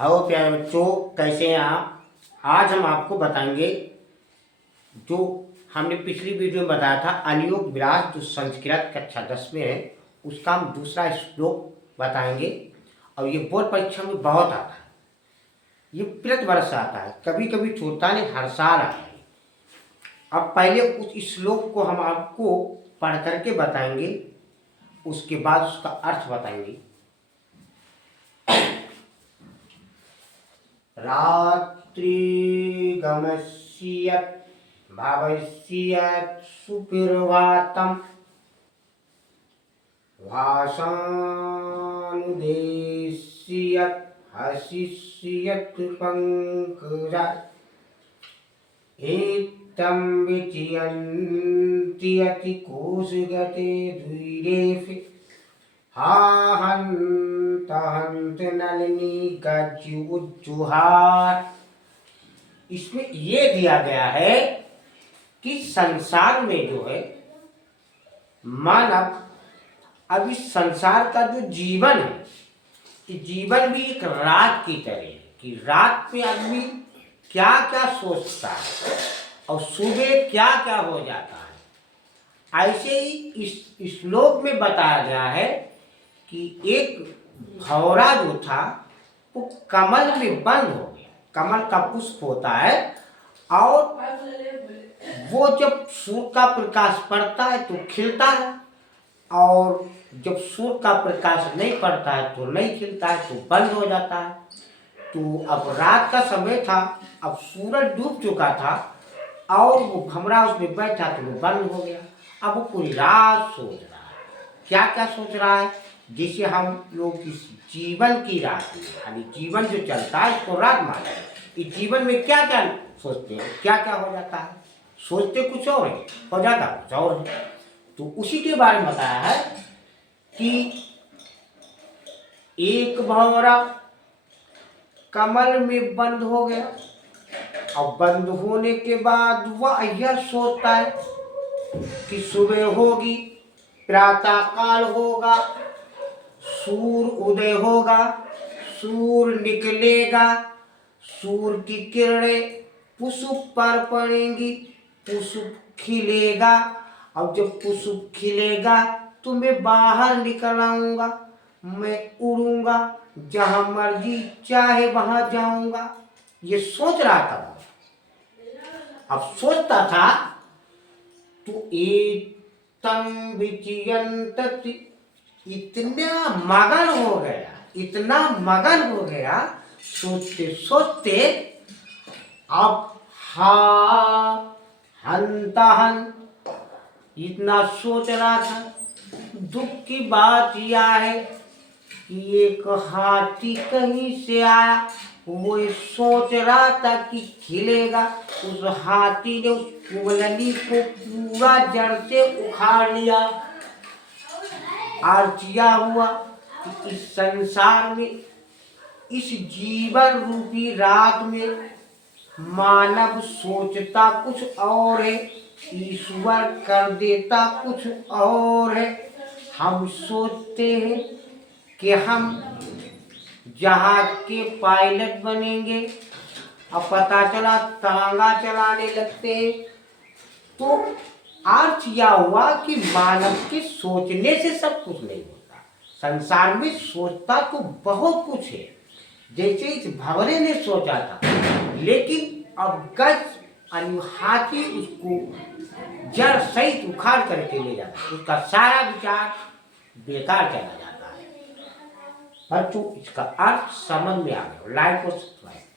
Hello प्यारे बच्चों, कैसे हैं आप। आज हम आपको बताएंगे जो हमने पिछली वीडियो में बताया था अनुयोग विलास, जो संस्कृत कक्षा 10 में है, उसका हम दूसरा श्लोक बताएंगे। और ये बोर्ड परीक्षा में बहुत आता है, ये प्रति वर्ष आता है, कभी कभी छूटता नहीं, हर साल आता है। अब पहले उस श्लोक को हम आपको पढ़ करके बताएंगे, उसके बाद उसका अर्थ बताएंगे। रात्रिगमस्यत् भवस्यत् सुप्रभातम् भाषानुदेश्यत् हसिष्यत् पंकजात् एतं विचयन्ति यति कोशगते द्विरेफे हा हंत हंत नलिनी गज उज्जुहार। इसमें ये दिया गया है कि संसार में जो है मानव, अब इस संसार का जो जीवन है, ये जीवन भी एक रात की तरह है कि रात में आदमी क्या क्या सोचता है और सुबह क्या क्या हो जाता है। ऐसे ही इस श्लोक में बताया गया है कि एक भौरा जो था वो कमल में बंद हो गया। कमल का पुष्प होता है और वो जब सूर्य का प्रकाश पड़ता है तो खिलता है, और जब सूर्य का प्रकाश नहीं पड़ता है तो नहीं खिलता है, तो बंद हो जाता है। तो अब रात का समय था, अब सूरज डूब चुका था और वो भमरा उसमें बैठा तो वो बंद हो गया। अब वो पूरी रात सोच रहा है, क्या क्या सोच रहा है। जैसे हम लोग इस जीवन की रात में, यानी जीवन जो चलता है इसको रात माना है। इस जीवन में क्या क्या सोचते हैं, क्या क्या हो जाता है, सोचते कुछ और है, हो जाता कुछ और है। तो उसी के बारे में बताया है कि एक भंवरा कमल में बंद हो गया, और बंद होने के बाद वह यह सोचता है कि सुबह होगी, प्रातः काल होगा, सूर्य उदय होगा, सूर्य निकलेगा, सूर्य की किरणें पुष्प पर पड़ेंगी, पुष्प खिलेगा, और जब पुष्प खिलेगा तो मैं बाहर निकल आऊंगा, मैं उड़ूंगा, जहां मर्जी चाहे वहां जाऊंगा। ये सोच रहा था। अब सोचता था तो एतं विचयन्त, इतना मगन हो गया, इतना मगन हो गया सोचते सोचते। अब हा हंता हन इतना सोच रहा था। दुख की बात यह है कि एक हाथी कहीं से आया, वो सोच रहा था कि खिलेगा, उस हाथी ने उस कुंडली को पूरा जड़ से उखाड़ लिया। और किया हुआ कि इस संसार में, इस जीवन रूपी रात में मानव सोचता कुछ और है, ईश्वर कर देता कुछ और है। हम सोचते हैं कि हम जहाज के पायलट बनेंगे, अब पता चला तांगा चलाने लगते हैं। तो अर्थ यह हुआ कि मानव के सोचने से सब कुछ नहीं होता। संसार में सोचता तो बहुत कुछ है, जैसे इस भंवरे ने सोचा था, लेकिन अब गज हाथी उसको जड़ सहित उखाड़ करके ले जाता है, उसका सारा विचार बेकार चला जाता है। बच्चों, इसका अर्थ समझ में आ गया। लाइक और सब्सक्राइब।